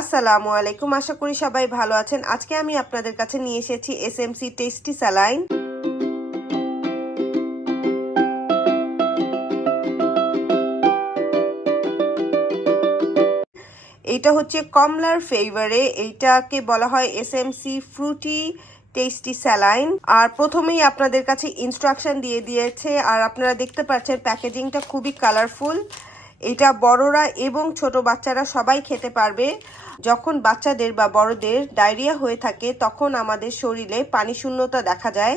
আসসালামু আলাইকুম, আশা করি সবাই ভালো আছেন। আজকে আমি আপনাদের কাছে নিয়ে এসেছি এসএমসি টেস্টি স্যালাইন। এটা হচ্ছে কমলার ফ্লেভারে, এইটাকে বলা হয় এসএমসি ফ্রুটি টেস্টি স্যালাইন। আর প্রথমেই আপনাদের কাছে ইনস্ট্রাকশন দিয়ে দিয়েছে, আর আপনারা দেখতে পাচ্ছেন প্যাকেজিংটা খুবই কালারফুল। এটা বড়রা এবং ছোট বাচ্চারা সবাই খেতে পারবে। যখন বাচ্চাদের বা বড়দের ডায়রিয়া হয়ে থাকে তখন আমাদের শরীরে পানি শূন্যতা দেখা যায়,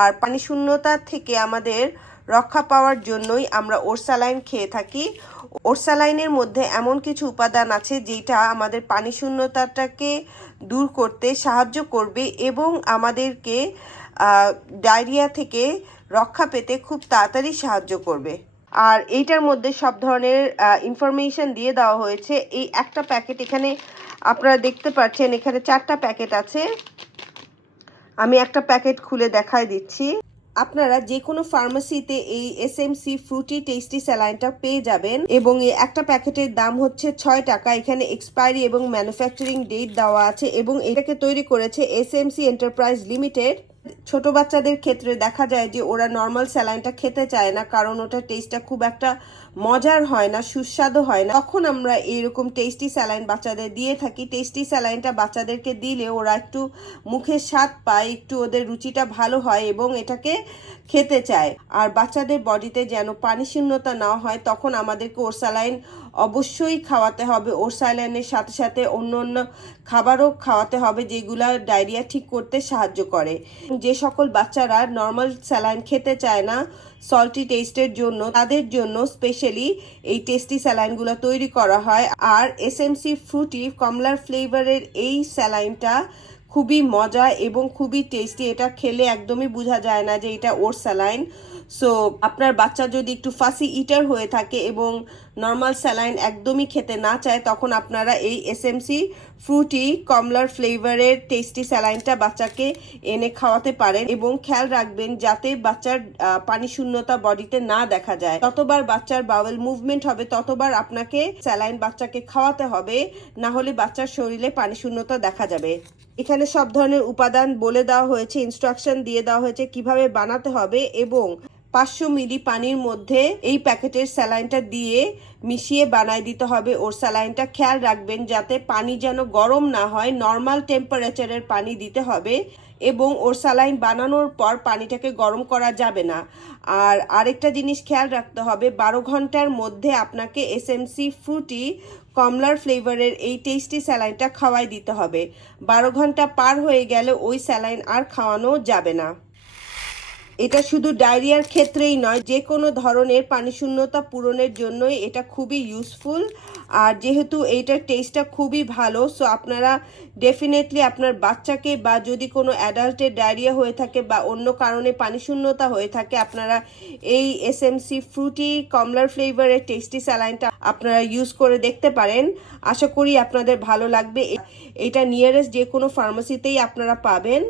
আর পানি শূন্যতা থেকে আমাদের রক্ষা পাওয়ার জন্যই আমরা ওরসালাইন খেয়ে থাকি। ওরসালাইনের মধ্যে এমন কিছু উপাদান আছে যেটা আমাদের পানি শূন্যতাটাকে দূর করতে সাহায্য করবে এবং আমাদেরকে ডায়রিয়া থেকে রক্ষা পেতে খুব তাড়াতাড়ি সাহায্য করবে। আর এইটার মধ্যে সব ধরনের ইনফরমেশন দিয়ে দেওয়া হয়েছে। এই একটা প্যাকেট, এখানে আপনারা দেখতে পাচ্ছেন এখানে 4টা প্যাকেট আছে। আমি একটা প্যাকেট খুলে দেখাই দিচ্ছি। আপনারা যে কোনো ফার্মেসিতে এই এসএমসি ফ্রুটি টেস্টি স্যালাইনটা পেয়ে যাবেন এবং এই একটা প্যাকেটের দাম হচ্ছে 6 টাকা। এখানে এক্সপায়ারি এবং ম্যানুফ্যাকচারিং ডেট দেওয়া আছে এবং এটাকে তৈরি করেছে এসএমসি এন্টারপ্রাইজ লিমিটেড। ছোট বাচ্চাদের ক্ষেত্রে দেখা যায় যে ওরা নর্মাল স্যালাইনটা খেতে চায় না, কারণ ওটা টেস্টটা খুব একটা মজার হয় না, সুস্বাদু হয় না। তখন আমরা এরকম টেস্টি স্যালাইন বাচ্চাদের দিয়ে থাকি। টেস্টি স্যালাইনটা বাচ্চাদেরকে দিলে ওরা একটু মুখের স্বাদ পায়, একটু ওদের রুচিটা ভালো হয় এবং এটাকে খেতে চায়। আর বাচ্চাদের বডিতে যেন পানি শূন্যতা না হয় তখন আমাদেরকে ওরসালাইন অবশ্যই খাওয়াতে হবে। ওরসালাইনের সাথে সাথে অন্য অন্য খাবারও খাওয়াতে হবে যেগুলো ডায়রিয়া ঠিক করতে সাহায্য করে। যে সকল বাচ্চারা নর্মাল স্যালাইন খেতে চায় না সল্টি টেস্টের জন্য, তাদের জন্য স্পেশালি এই টেস্টি স্যালাইনগুলো তৈরি করা হয়। আর এসএমসি ফ্রুটি কমলার ফ্লেভারের এই স্যালাইনটা খুবই মজা এবং খুবই টেস্টি। এটা খেলে একদমই বোঝা যায় না যে এটা ওরসালাইন। সো আপনার বাচ্চা যদি একটু ফাসি ইটার হয়ে থাকে এবং নর্মাল স্যালাইন একদমই খেতে না চায় তখন আপনারা এই এসএমসি ফ্রুটি কমলার ফ্লেভারের টেস্টি স্যালাইনটা বাচ্চাকে এনে খাওয়াতে পারেন এবং খেয়াল রাখবেন যাতে বাচ্চার পানি শূন্যতা বডিতে না দেখা যায়। ততবার বাচ্চার বাওয়েল মুভমেন্ট হবে ততবার আপনাকে স্যালাইন বাচ্চাকে খাওয়াতে হবে, না হলে বাচ্চার শরীরে পানি শূন্যতা দেখা যাবে। এখানে সব ধরনের উপাদান বলে দেওয়া হয়েছে, ইনস্ট্রাকশন দিয়ে দেওয়া হয়েছে কিভাবে বানাতে হবে এবং 500 মিলি পানির মধ্যে এই প্যাকেটের স্যালাইনটা দিয়ে মিশিয়ে বানাই দিতে হবে ওর স্যালাইনটা। খেয়াল রাখবেন যাতে পানি যেন গরম না হয়, নর্মাল টেম্পারেচারের পানি দিতে হবে এবং ওর স্যালাইন বানানোর পর পানিটাকে গরম করা যাবে না। আর আরেকটা জিনিস খেয়াল রাখতে হবে, 12 ঘন্টার মধ্যে আপনাকে এসএমসি ফ্রুটি কমলার ফ্লেভারের এই টেস্টি স্যালাইনটা খাওয়াই দিতে হবে। 12 ঘন্টা পার হয়ে গেলে ওই স্যালাইন আর খাওয়ানো যাবে না। এটা শুধু ডায়রিয়ার ক্ষেত্রেই নয়, যে কোনো ধরনের পানি শূন্যতা পূরণের জন্যই এটা খুবই ইউজফুল। আর যেহেতু এইটার টেস্টটা খুবই ভালো, সো আপনারা ডেফিনেটলি আপনার বাচ্চাকে বা যদি কোনো অ্যাডাল্টের ডায়রিয়া হয়ে থাকে বা অন্য কারণে পানি শূন্যতা হয়ে থাকে, আপনারা এই এসএমসি ফ্রুটি কমলার ফ্লেভারের টেস্টি স্যালাইনটা আপনারা ইউজ করে দেখতে পারেন। আশা করি আপনাদের ভালো লাগবে। এটা নিয়ারেস্ট যে কোনো ফার্মেসিতেই আপনারা পাবেন।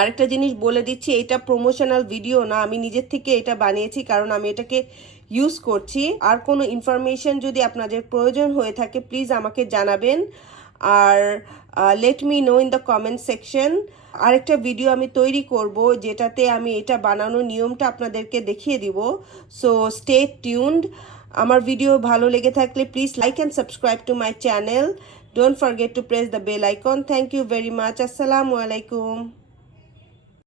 আরেকটা জিনিস বলে দিচ্ছি, এটা প্রমোশনাল ভিডিও না, আমি নিজের থেকে এটা বানিয়েছি কারণ আমি এটাকে ইউজ করছি। আর কোনো ইনফরমেশন যদি আপনাদের প্রয়োজন হয়ে থাকে প্লিজ আমাকে জানাবেন, আর let me know in the comment section. আরেকটা ভিডিও আমি তৈরি করব যেটাতে আমি এটা বানানোর নিয়মটা আপনাদেরকে দেখিয়ে দিব। So stay tuned. আমার ভিডিও ভালো লেগে থাকলে please like and subscribe to my channel. Don't forget to press the bell icon. Thank you very much. Assalamu alaikum.